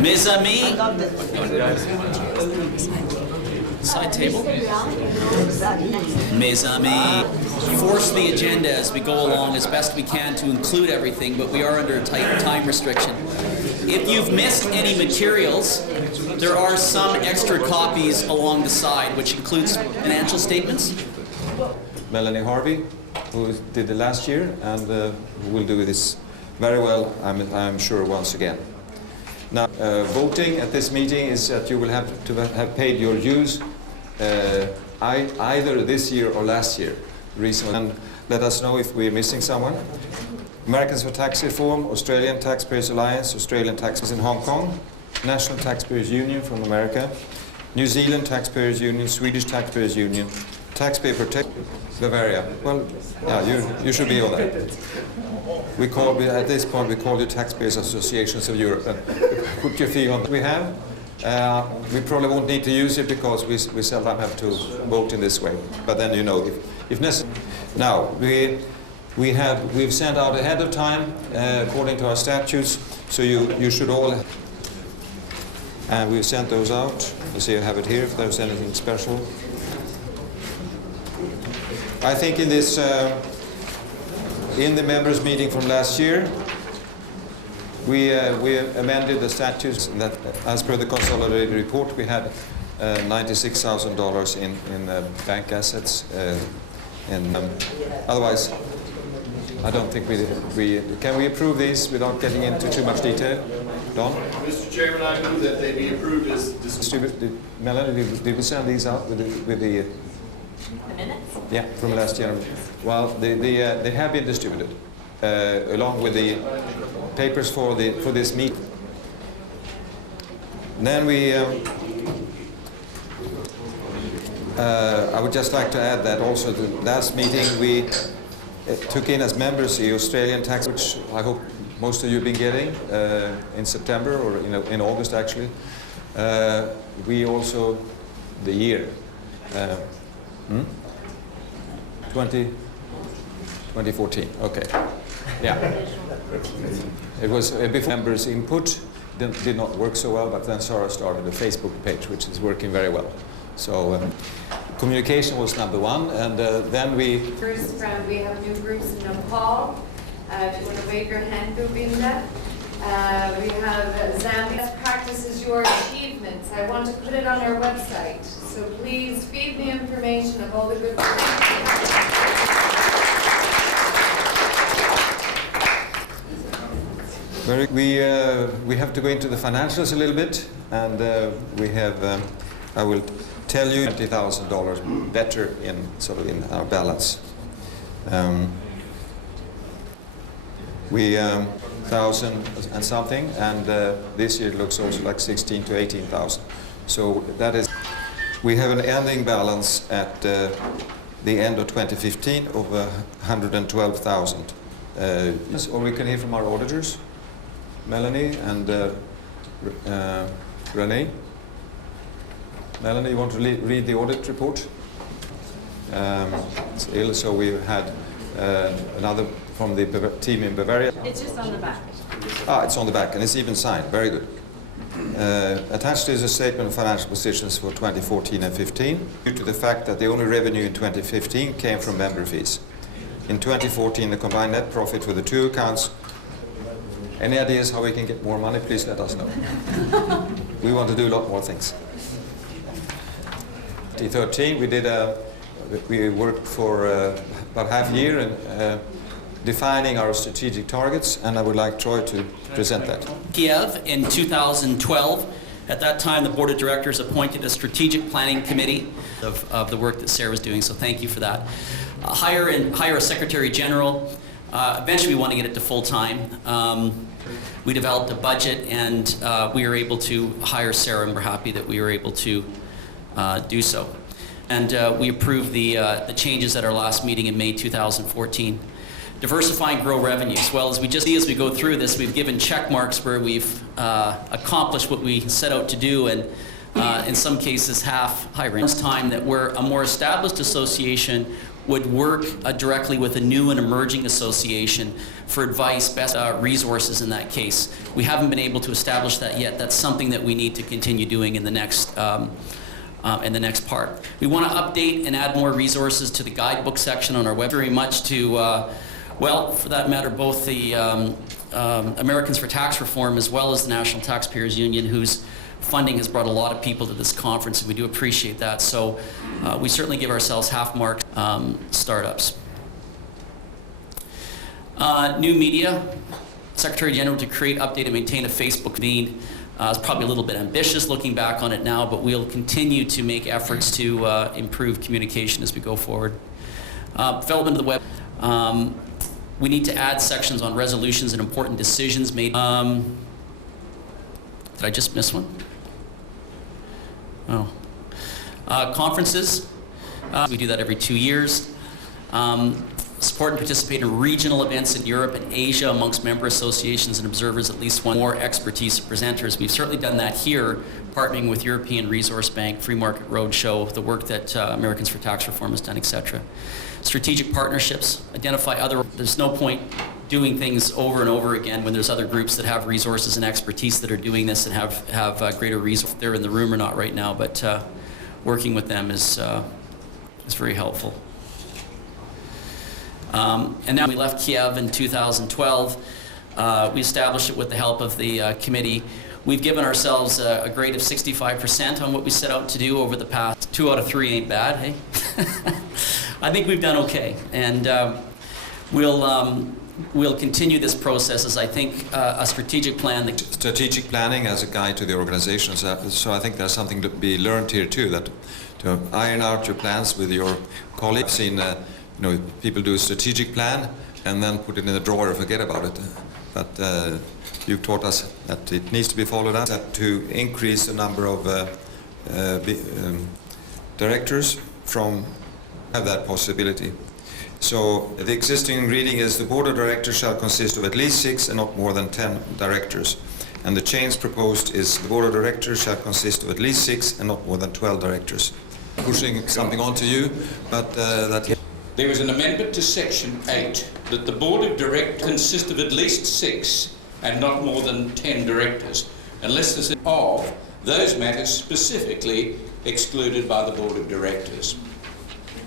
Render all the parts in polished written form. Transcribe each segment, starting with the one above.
Mes amis, side table. Mes amis, force the agenda as we go along as best we can to include everything, but we are under a tight time restriction. If you've missed any materials, there are some extra copies along the side, which includes financial statements. Melanie Harvey, who did the last year and who will do this very well, I'm sure, once again. Now, voting at this meeting is that you will have to have paid your dues either this year or last year. And let us know if we're missing someone. Americans for Tax Reform, Australian Taxpayers Alliance, Australian Taxpayers in Hong Kong, National Taxpayers Union from America, New Zealand Taxpayers Union, Swedish Taxpayers Union, Taxpayer Protection, Bavaria. Well, yeah, you should be on that. At this point, we call you Taxpayers Associations of Europe. And put your fee on. We have. We probably won't need to use it because we seldom have to vote in this way. But then, you know, if necessary. Now, we've sent out ahead of time according to our statutes, so you should all. And we've sent those out. You see, I have it here. If there's anything special. I think in this. In the members' meeting from last year, we amended the statutes that, as per the consolidated report, we had $96,000 in bank assets. Otherwise, I don't think can we approve these without getting into too much detail? Don? Mr. Chairman, I move that they be approved as distributed. Melanie, did we send these out with the minutes? Yeah, from last year. Well, they have been distributed along with the papers for this meeting. Then I would just like to add that also the last meeting we took in as members the Australian tax, which I hope most of you have been getting in September or in August actually. We also the year. 2014, okay. Yeah. It was before members' input did not work so well, but then Sarah started a Facebook page, which is working very well. So communication was number one, and then we... First round, we have new groups in Nepal. If you want to wave your hand, Govinda. We have Zambia's practices your achievements. I want to put it on our website. So please feed me information of all the good things. We have to go into the financials a little bit, and we have. I will tell you $20,000 better in our balance. We 1,000 and something, and this year it looks also like 16 to 18,000. So that is. We have an ending balance at the end of 2015 of 112,000. Or we can hear from our auditors, Melanie and Renee. Melanie, you want to read the audit report? So we had another from the team in Bavaria. It's just on the back. Ah, it's on the back, and it's even signed. Very good. Attached is a statement of financial positions for 2014 and 15, due to the fact that the only revenue in 2015 came from member fees. In 2014, the combined net profit for the two accounts. Any ideas how we can get more money? Please let us know. We want to do a lot more things. 2013, we worked for about half a year in defining our strategic targets, and I would like Troy to present that. Kiev in 2012. At that time, the board of directors appointed a strategic planning committee of the work that Sarah was doing, so thank you for that. Hire a secretary general. Eventually, we want to get it to full-time. We developed a budget, and we were able to hire Sarah, and we're happy that we were able to do so. And we approved the changes at our last meeting in May 2014. Diversify and grow revenues. Well, as we just see as we go through this, we've given check marks where we've accomplished what we set out to do, and in some cases half higher. It's time that we're a more established association would work directly with a new and emerging association for advice, best resources in that case. We haven't been able to establish that yet. That's something that we need to continue doing in the next part. We want to update and add more resources to the guidebook section on our web. Very much to, well, for that matter, both the Americans for Tax Reform as well as the National Taxpayers Union, whose funding has brought a lot of people to this conference, and we do appreciate that. So we certainly give ourselves half marks. Startups. New media. Secretary General to create, update, and maintain a Facebook feed. It's probably a little bit ambitious looking back on it now, but we'll continue to make efforts to improve communication as we go forward. Development of the web. We need to add sections on resolutions and important decisions made. Did I just miss one? Oh. Conferences. We do that every 2 years. Support and participate in regional events in Europe and Asia amongst member associations and observers, at least one more expertise of presenters. We've certainly done that here, partnering with European Resource Bank, Free Market Roadshow, the work that Americans for Tax Reform has done, etc. Strategic partnerships, identify other, there's no point doing things over and over again when there's other groups that have resources and expertise that are doing this and have greater resources. They're in the room or not right now, but working with them is very helpful. And now we left Kiev in 2012. We established it with the help of the committee. We've given ourselves a grade of 65% on what we set out to do over the past. 2 out of 3 ain't bad, hey? I think we've done okay. And we'll continue this process as I think a strategic plan. Strategic planning as a guide to the organization. So I think there's something to be learned here too, that to iron out your plans with your colleagues. I've seen people do a strategic plan and then put it in the drawer and forget about it. But you've taught us that it needs to be followed up, to increase the number of directors from have that possibility. So the existing reading is the board of directors shall consist of at least 6 and not more than 10 directors. And the change proposed is the board of directors shall consist of at least 6 and not more than 12 directors. Pushing something onto you, but that. There was an amendment to Section 8 that the Board of Directors consist of at least 6 and not more than 10 directors, unless there's of those matters specifically excluded by the Board of Directors.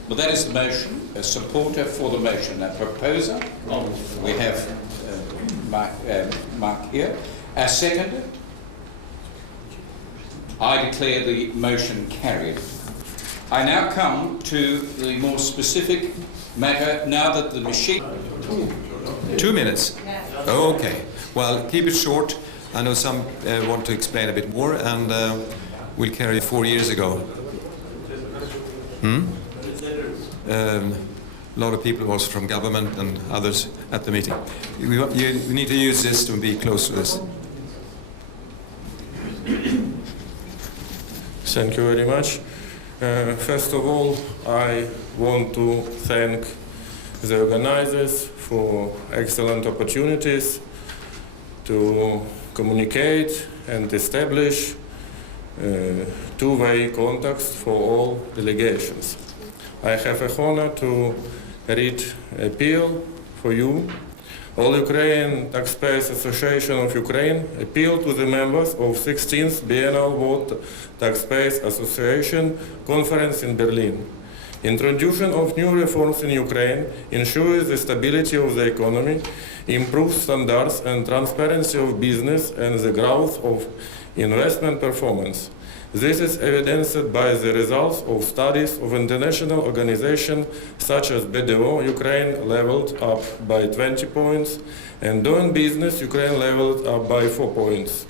Well, that is the motion. A supporter for the motion. A proposer. We have Mark here. A seconder. I declare the motion carried. I now come to the more specific matter now that the machine... 2 minutes? Oh, okay. Well, keep it short. I know some want to explain a bit more, and we'll carry 4 years ago. A lot of people also from government and others at the meeting. You need to use this to be close to this. Thank you very much. First of all, I want to thank the organizers for excellent opportunities to communicate and establish two-way contacts for all delegations. I have a honor to read an appeal for you. All Ukrainian Taxpayers Association of Ukraine appeal to the members of 16th Biennial World Taxpayers Association Conference in Berlin. Introduction of new reforms in Ukraine ensures the stability of the economy, improves standards and transparency of business and the growth of investment performance. This is evidenced by the results of studies of international organizations such as BDO Ukraine leveled up by 20 points and Doing Business Ukraine leveled up by 4 points.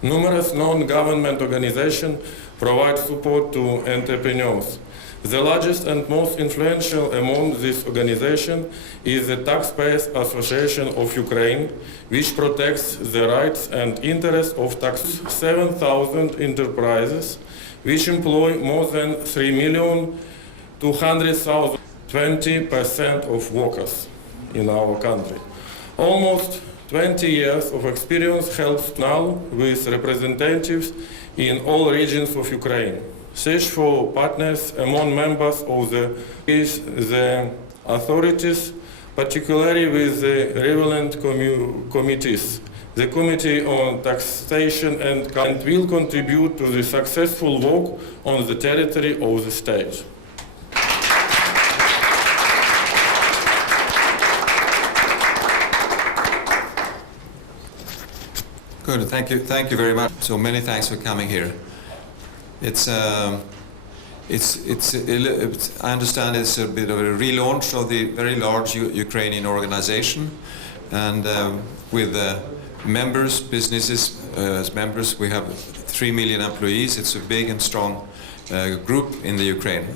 Numerous non-government organizations provide support to entrepreneurs. The largest and most influential among these organizations is the Taxpayers Association of Ukraine, which protects the rights and interests of 7,000 enterprises, which employ more than 3,200,000, 20% of workers in our country. Almost 20 years of experience helps now with representatives in all regions of Ukraine. search for partners among members of the authorities, particularly with the relevant committees. The Committee on Taxation and will contribute to the successful work on the territory of the state. Good, thank you very much. So many thanks for coming here. I understand it's a bit of a relaunch of the very large Ukrainian organization, and with members, businesses as members, we have 3 million employees. It's a big and strong group in the Ukraine,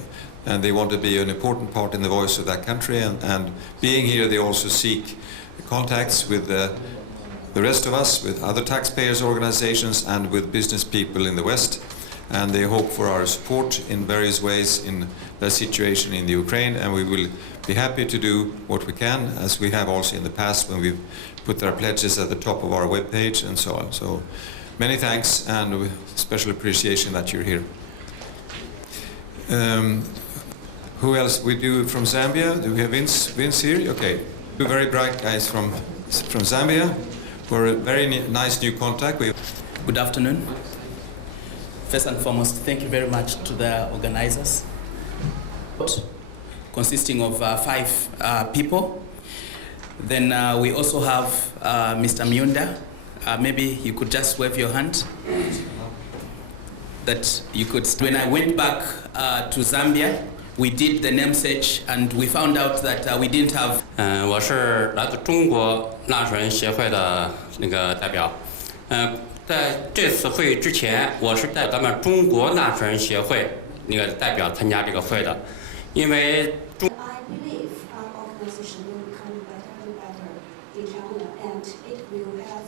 and they want to be an important part in the voice of that country, and being here they also seek contacts with the rest of us, with other taxpayers organizations and with business people in the West, and they hope for our support in various ways in their situation in the Ukraine, and we will be happy to do what we can, as we have also in the past when we've put our pledges at the top of our webpage and so on. So many thanks, and special appreciation that you're here. Who else? We do from Zambia. Do we have Vince here? Okay. Two very bright guys from Zambia. For a very nice new contact. Good afternoon. First and foremost, thank you very much to the organizers, consisting of 5 people. Then we also have Mr. Myunda. Maybe you could just wave your hand. That you could. When I went back to Zambia, we did the name search and we found out that we didn't have. 我是来自中国纳税人协会的那个代表。在这次会议之前，我是在咱们中国纳税人协会那个代表参加这个会的，因为中。I believe our organization will become better and better in China, and it will have.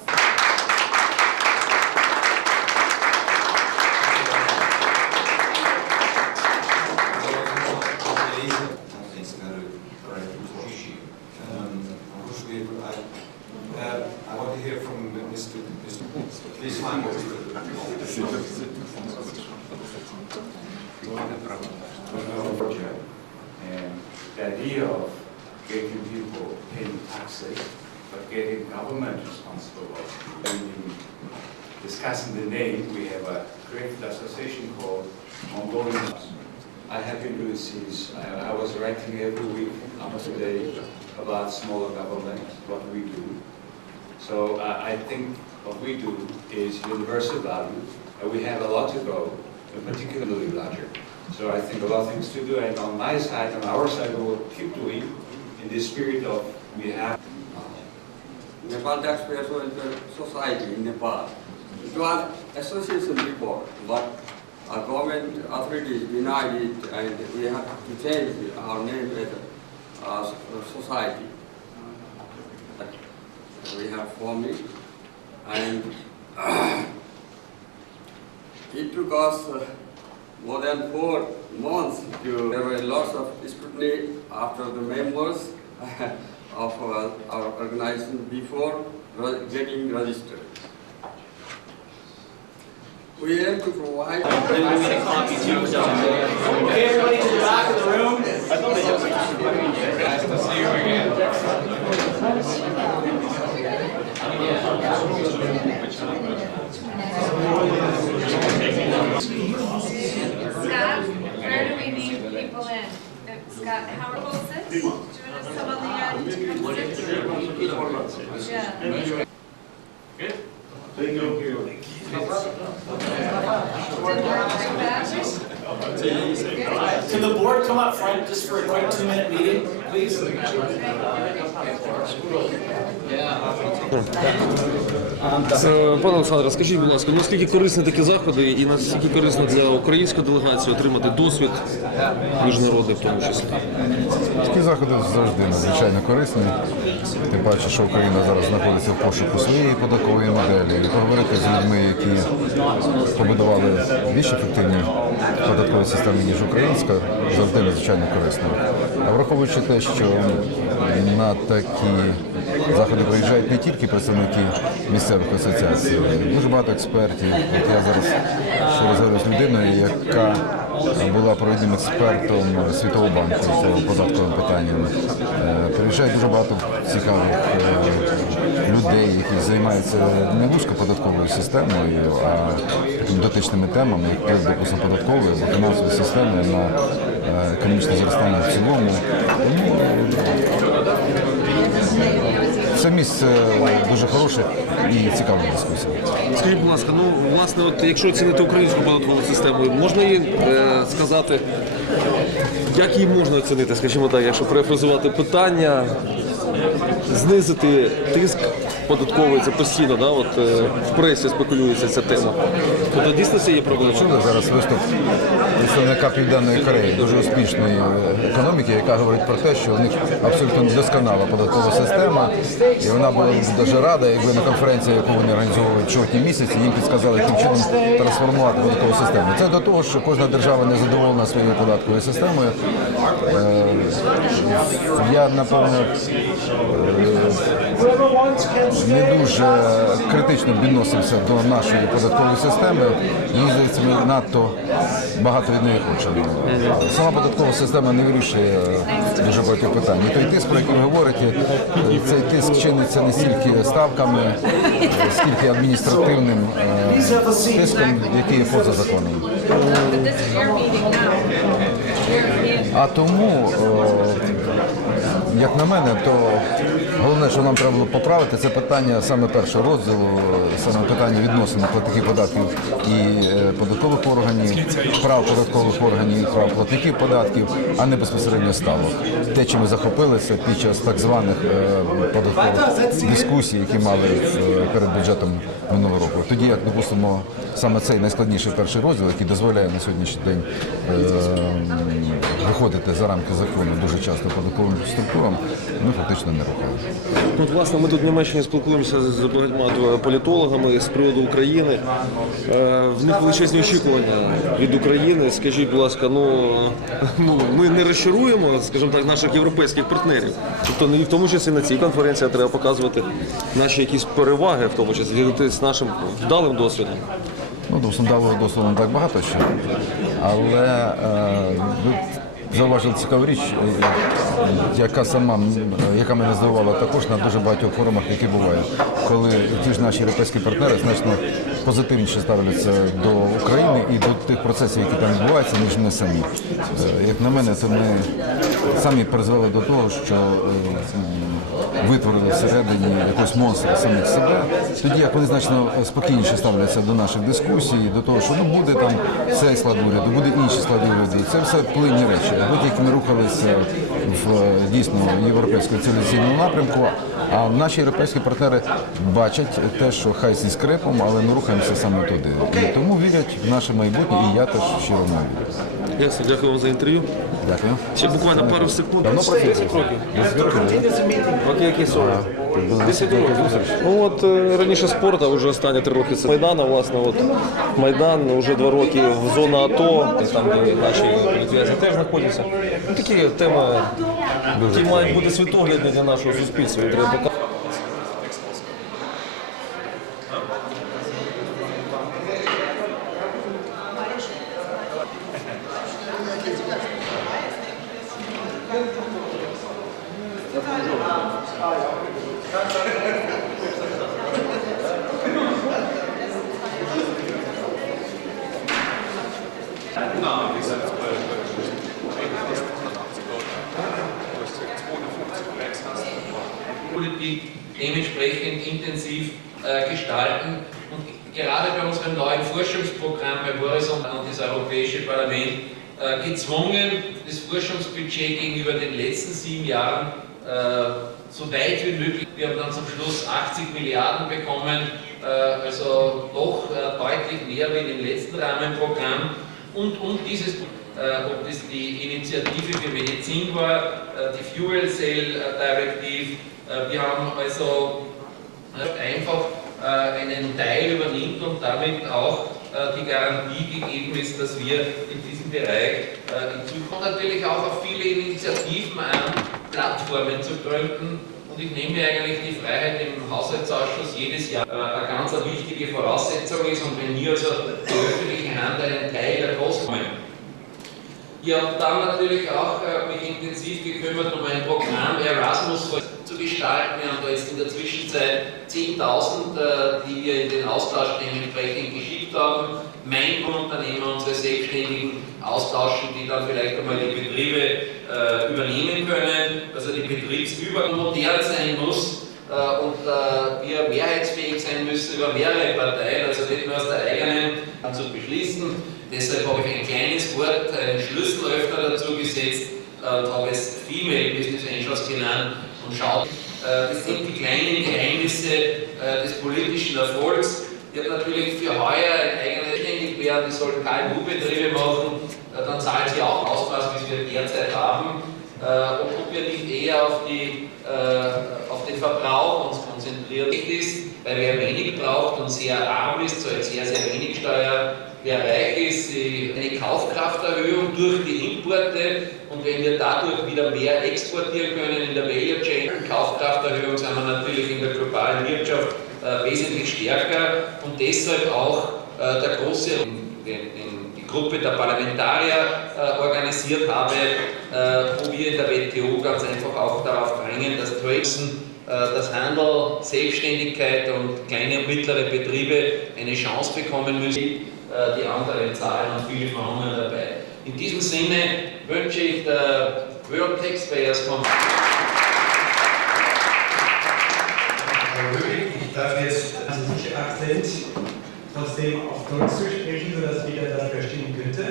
I want to hear from Mr. Please find what and the idea of getting people paying taxes, but getting government responsible. When we discussing the name, we have a great association called Mongolian. I have been overseas. I was writing every week up to date about smaller government, what we do. So I think what we do is universal value. We have a lot to go, but particularly larger. So I think a lot of things to do, and on my side, on our side, we will keep doing in the spirit of we have. Nepal Taxpayers Welfare Society in Nepal. It was association before, but our government authorities denied it, and we have to change our name as a society. We have formed it, and it took us more than 4 months to. There were lots of scrutiny after the members of our organization before getting registered. We have to provide. Okay, everybody to the back of the room. Nice to see you again. Scott, where do we need people in? Scott, how are both sits? Do you want to come on the end to come sit? Yeah. Good? Thank you. Can the board come up front just for a quick 2-minute meeting, please? Пане Олександре, скажіть, будь ласка, наскільки корисні такі заходи і наскільки корисно для української делегації отримати досвід міжнародний в тому числі? Такі заходи завжди надзвичайно корисні. Тим паче, що Україна зараз знаходиться в пошуку своєї податкової моделі. І поговорити з людьми, які побудували більш ефективні податкові системи, ніж українська, завжди надзвичайно корисно. А враховуючи те, що на такі заходи приїжджають не тільки представники місцевих асоціацій, дуже багато експертів. От я зараз ще розмовляю з людиною, яка була провідним експертом Світового банку з податковим питанням. Приїжджає дуже багато цікавих людей, які займаються не лише податковою системою, а дотичними темами, як, допустимо, податковою або фінансовою системою на економічне зростання в цілому. Це місце дуже хороше і цікава дискусія. Скажіть, будь ласка, ну, власне, от якщо оцінити українську податкову систему, можна її сказати, як її можна оцінити, скажімо так, якщо перефразувати питання, знизити тиск податковий, це постійно, да? От, в пресі спекулюється ця тема. Тобто дійсно це є проблема? Чули зараз виступ представника Південної Кореї, дуже успішної економіки, яка говорить про те, що у них абсолютно недосконала податкова система, і вона була дуже рада, якби на конференції, яку вони організовують в жовтні місяці, їм підказали, яким чином трансформувати податкову систему. Це до того, що кожна держава не задоволена своєю податковою системою. Я, напевно, не дуже критично відносився до нашої податкової системи. Мені здається, ми надто багато від неї хочемо. Сама податкова система не вирішує дуже багато питань. І той тиск, про який ви говорите, цей тиск чиниться не стільки ставками, скільки адміністративним тиском, який є поза законом. А тому, як на мене, то головне, що нам треба було поправити, це питання саме першого розділу, саме питання відносин платників податків і податкових органів, прав податкових органів і прав платників податків, а не безпосередньо ставок. Те, чим ми захопилися під час так званих податкових дискусій, які мали перед бюджетом минулого року. Тоді, як, допустимо, саме цей найскладніший перший розділ, який дозволяє на сьогоднішній день виходити за рамки закону дуже часто податковим структурам, ми фактично не рухали. От, власне, ми тут в Німеччині спілкуємося з багатьма політологами з приводу України. В них величезні очікування від України. Скажіть, будь ласка, ми не розчаруємо, скажімо так, наших європейських партнерів. Тобто не в тому числі на цій конференції треба показувати наші якісь переваги, в тому числі ділитися нашим вдалим досвідом. Ну, вдалого досвіду не так багато ще, але зауважили цікаву річ, яка мене здивувала також на дуже багатьох форумах, які бувають, коли ті ж наші європейські партнери значно позитивніше ставляться до України і до тих процесів, які там відбуваються, ніж ми самі. Як на мене, це ми самі призвели до того, що витворили всередині якогось монстра самих себе, тоді як вони значно спокійніше ставляться до наших дискусій, до того, що буде там цей склад уряду, буде інший склад уряду. Це все плинні речі. Будь-які ми рухалися в дійсно європейському цивілізаційному напрямку, а наші європейські партнери бачать те, що хай зі скрипом, але ми рухаємося саме туди. І тому вірять в наше майбутнє, і я теж щиро в нього вірю. Ясно, дякую вам за інтерв'ю. Дякую. Ще буквально пару секунд. Давно працюєте? 10 років. 10 років, так? Окей, 40. 10 років. Ну от раніше спорт, а вже останні 3 роки це Майдан, власне, от Майдан, вже 2 роки в зона АТО, там, де наші політв'язні теж знаходяться. Такі теми, які мають бути світоглядні для нашого суспільства. Треба показати. Politik dementsprechend intensiv gestalten. Und gerade bei unserem neuen Forschungsprogramm bei Horizont und das Europäische Parlament gezwungen, das Forschungsbudget gegenüber den letzten 7 Jahren so weit wie möglich. Wir haben dann zum Schluss 80 Milliarden bekommen, also doch deutlich mehr wie im letzten Rahmenprogramm. Und ob das die Initiative für Medizin war, die Fuel Cell Directive. Wir haben also einfach einen Teil übernimmt und damit auch die Garantie gegeben ist, dass wir in diesem Bereich in Zukunft natürlich auch auf viele Initiativen an. Plattformen zu gründen. Und ich nehme mir eigentlich die Freiheit im Haushaltsausschuss jedes Jahr eine ganz wichtige Voraussetzung ist. Und wenn hier also die öffentliche Hand einen Teil der Kosten kommen. Ich habe dann natürlich auch mich intensiv gekümmert, um ein Programm Erasmus zu gestalten. Wir haben da jetzt in der Zwischenzeit 10.000, die wir in den Austausch dementsprechend geschickt haben. Mein Unternehmer, unsere Selbstständigen austauschen, die dann vielleicht einmal die Betriebe übernehmen können, also die Betriebsübergabe modern sein muss und wir mehrheitsfähig sein müssen über mehrere Parteien, also nicht nur aus der eigenen zu beschließen. Deshalb habe ich ein kleines Wort, einen Schlüsselöffner dazu gesetzt und habe es Female Business Angels genannt und schaut, das sind die kleinen Geheimnisse des politischen Erfolgs. Ich habe natürlich für heuer ein eigenes ständig werden, die sollen KMU-Betriebe machen, dann zahlen sie auch aus, was wir derzeit haben. Und ob wir nicht eher auf den Verbrauch uns konzentrieren ist, weil wer wenig braucht und sehr arm ist, zahlt sehr, sehr wenig Steuer. Wer reich ist, eine Kaufkrafterhöhung durch die Importe und wenn wir dadurch wieder mehr exportieren können in der Value Chain, Kaufkrafterhöhung, sind wir natürlich in der globalen Wirtschaft wesentlich stärker und deshalb auch der große, die Gruppe der Parlamentarier organisiert habe, wo wir in der WTO ganz einfach auch darauf drängen, dass dass Handel, Selbstständigkeit und kleine und mittlere Betriebe eine Chance bekommen müssen. Die anderen Zahlen und viele Verhandlungen dabei. In diesem Sinne wünsche ich der World Taxpayers Conference. Ich darf jetzt Akzent trotzdem auf Deutsch zu sprechen, sodass jeder das verstehen könnte.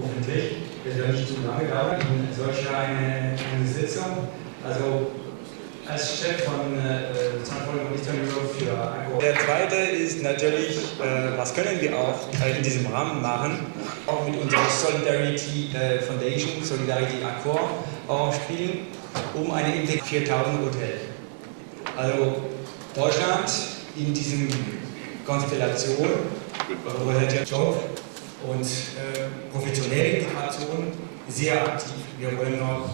Hoffentlich. Es wird nicht zu lange dauern in solch eine Sitzung. Also als Chef von Eastern Europe für Agro. Der zweite ist natürlich, was können wir auch in diesem Rahmen machen, auch mit unserer Solidarity Foundation, Solidarity Accord auch spielen, um eine Integration 4000 Hotel. Also Deutschland in diesem Konstellation, Job und professionelle Integration sehr aktiv. Wir wollen noch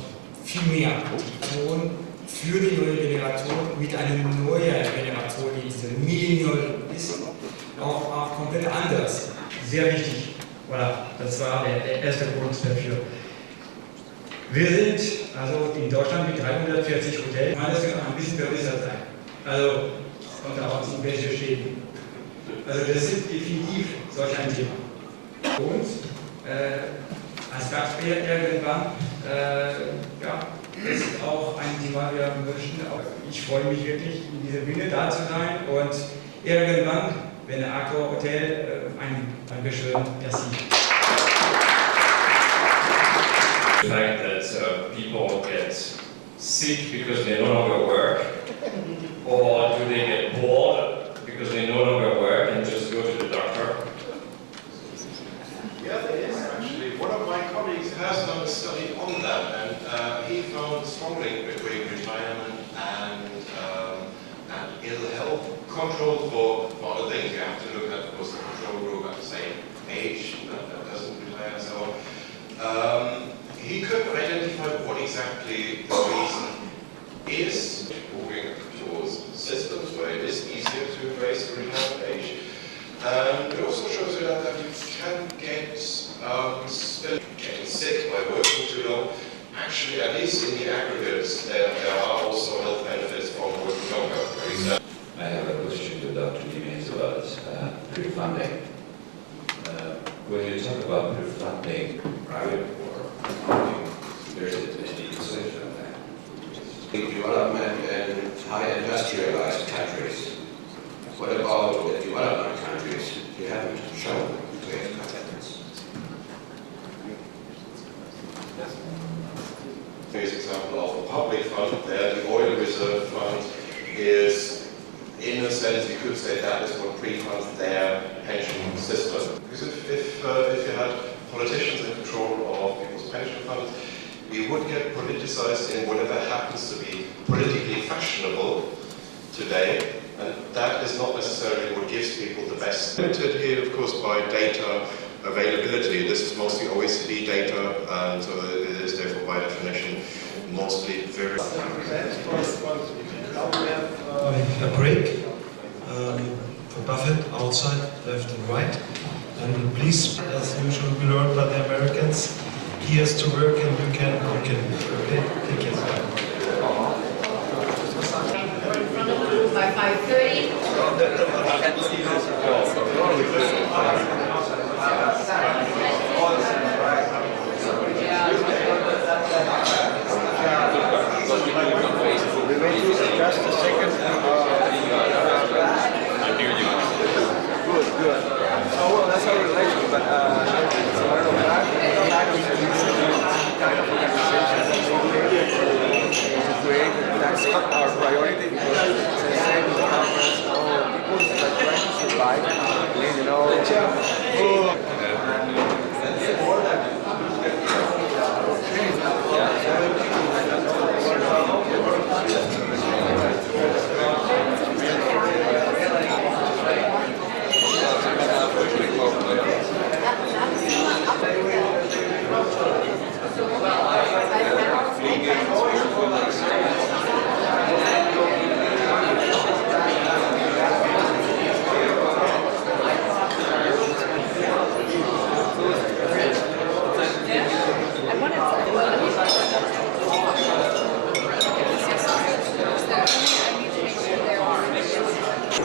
viel mehr Aktion für die neue Generation mit einer neuen Generation, die diese Millennial ist, auch komplett anders. Sehr wichtig. Voilà, das war der erste Grund dafür. Wir sind also in Deutschland mit 340 Hotels. Ich meine, das kann ein bisschen verbessert sein. Also, unter auch irgendwelche Schäden. Also, das ist definitiv solch ein Thema. Und als Taxpayer irgendwann, das ist auch ein Thema, wir möchten. Ich freue mich wirklich, in dieser Bühne da zu sein und irgendwann, wenn der Accor Hotel ein Dankeschön, merci. The fact that people get sick because they no longer work, or do they get bored because they no longer work and just go to the doctor? Yeah, there is actually. One of my colleagues has done a study on that, and he found a strong link between retirement and ill health. Control for other things. You have to look at, of course, the control group at the same age that doesn't retire and so on. He could identify what exactly the reason is, moving towards systems where it is easier to raise the retirement age. It also shows you that you can get still getting sick by working too long. Actually, at least in the aggregates, there are also health benefits from working longer. I have a question to Dr. Jimenez about pre-funding. When you talk about pre-funding private or funding, there's any decision on that? Development in high industrialized countries. What about the development countries? You haven't shown great competence. Here's an example of a public fund there. The oil reserve fund is, in a sense, you could say that is what pre-funds their pension system. Because if you had politicians in control of people's pension funds, we would get politicized in whatever happens to be politically fashionable today, and that is not necessarily what gives people the best. Limited here, of course, by data availability. This is mostly OECD data, and so it is therefore by definition mostly very... A break for Buffett outside, left and right. And please, as usual, we learned by the Americans, he has to work and you can. Okay, take care. In front of you by 5:30. Just a second. Good. So well, that's our relation, but that's not our priority because it's the same conference. People that are trying to survive, you know.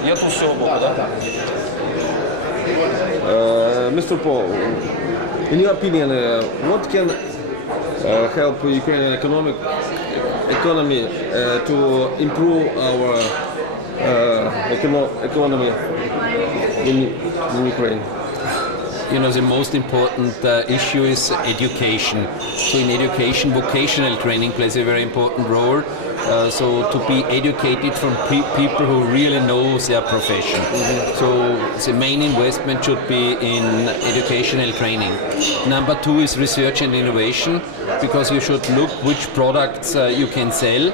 Я тут все обо, да? Mr. Paul, in your opinion, what can help Ukrainian economy to improve our economy in Ukraine? You know, the most important issue is education. So in education, vocational training plays a very important role. So to be educated from people who really know their profession. So the main investment should be in educational training. Number two is research and innovation, because you should look which products you can sell,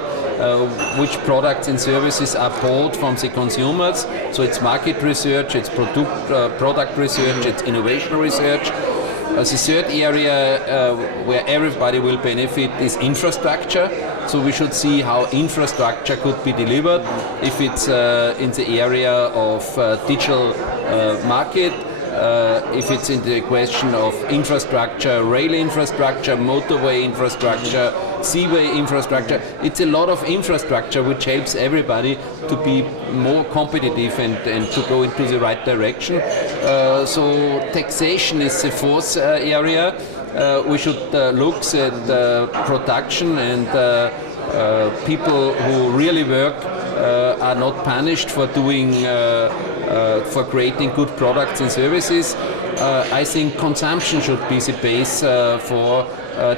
which products and services are bought from the consumers. So it's market research, it's product research, it's innovation research. The third area where everybody will benefit is infrastructure. So we should see how infrastructure could be delivered, if it's in the area of digital market, if it's in the question of infrastructure, rail infrastructure, motorway infrastructure, seaway infrastructure. It's a lot of infrastructure which helps everybody to be more competitive and to go into the right direction. So taxation is the fourth area. We should look at production, and people who really work are not punished for doing for creating good products and services. I think consumption should be the base for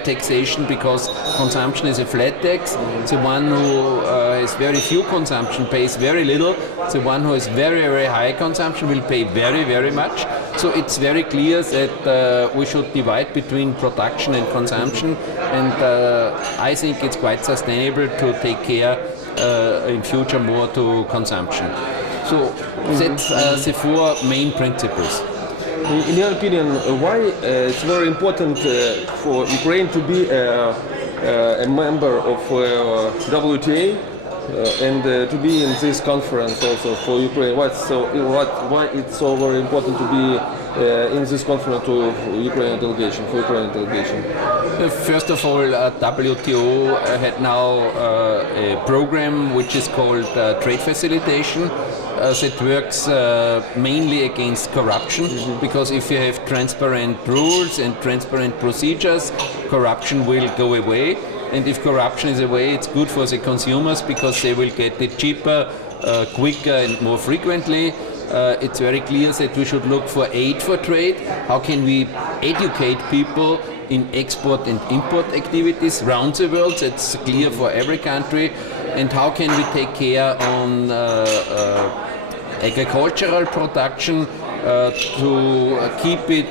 taxation, because consumption is a flat tax. The one who has very few consumption pays very little. The one who has very, very high consumption will pay very, very much. So it's very clear that we should divide between production and consumption, and I think it's quite sustainable to take care in future more to consumption. So that's the four main principles. In your opinion, why it's very important for Ukraine to be a member of WTA and to be in this conference also for Ukraine? Why it's so very important to be in this conference to Ukrainian delegation, for Ukrainian delegation? First of all, WTO had now a program which is called trade facilitation. That works mainly against corruption, because if you have transparent rules and transparent procedures, corruption will go away. And if corruption is away, it's good for the consumers, because they will get it cheaper, quicker and more frequently. It's very clear that we should look for aid for trade. How can we educate people in export and import activities around the world? That's clear for every country. And how can we take care on agricultural production to keep it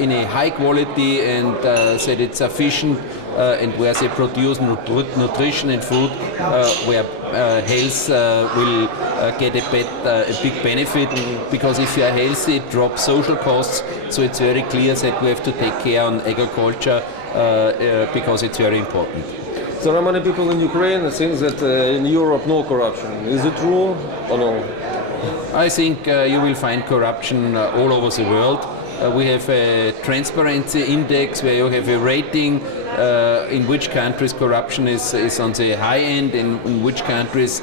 in a high quality, and that it's sufficient, and where they produce nutrition and food, where health will get a big benefit, because if you are healthy, it drops social costs. So it's very clear that we have to take care on agriculture, because it's very important. There are many people in Ukraine that think that in Europe no corruption. Is it true or no? I think you will find corruption all over the world. We have a transparency index where you have a rating in which countries corruption is on the high end and in which countries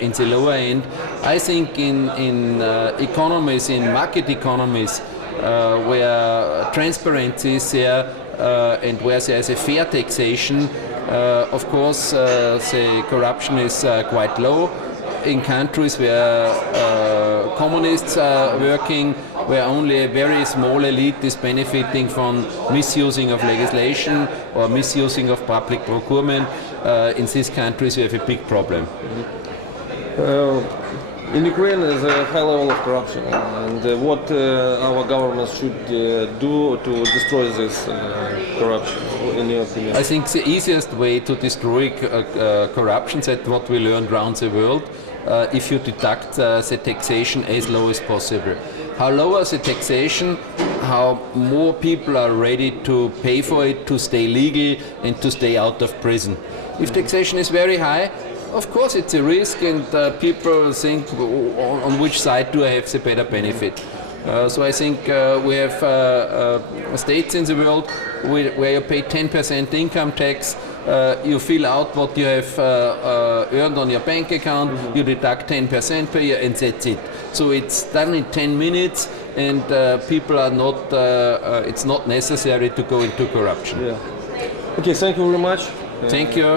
in the lower end. I think in economies, in market economies, where transparency is there and where there is a fair taxation, of course the corruption is quite low. In countries where communists are working, where only a very small elite is benefiting from misusing of legislation or misusing of public procurement, in these countries we have a big problem. In Ukraine there is a high level of corruption, and what our government should do to destroy this corruption, in your opinion? I think the easiest way to destroy corruption, that's what we learned around the world, if you deduct the taxation as low as possible. How lower the taxation, how more people are ready to pay for it, to stay legal and to stay out of prison. If taxation is very high, of course it's a risk, and people think on which side do I have the better benefit. So I think we have states in the world where you pay 10% income tax, you fill out what you have earned on your bank account, you deduct 10% per year, and that's it. So it's done in 10 minutes, and people are not, it's not necessary to go into corruption. Yeah. Okay, thank you very much. Thank you.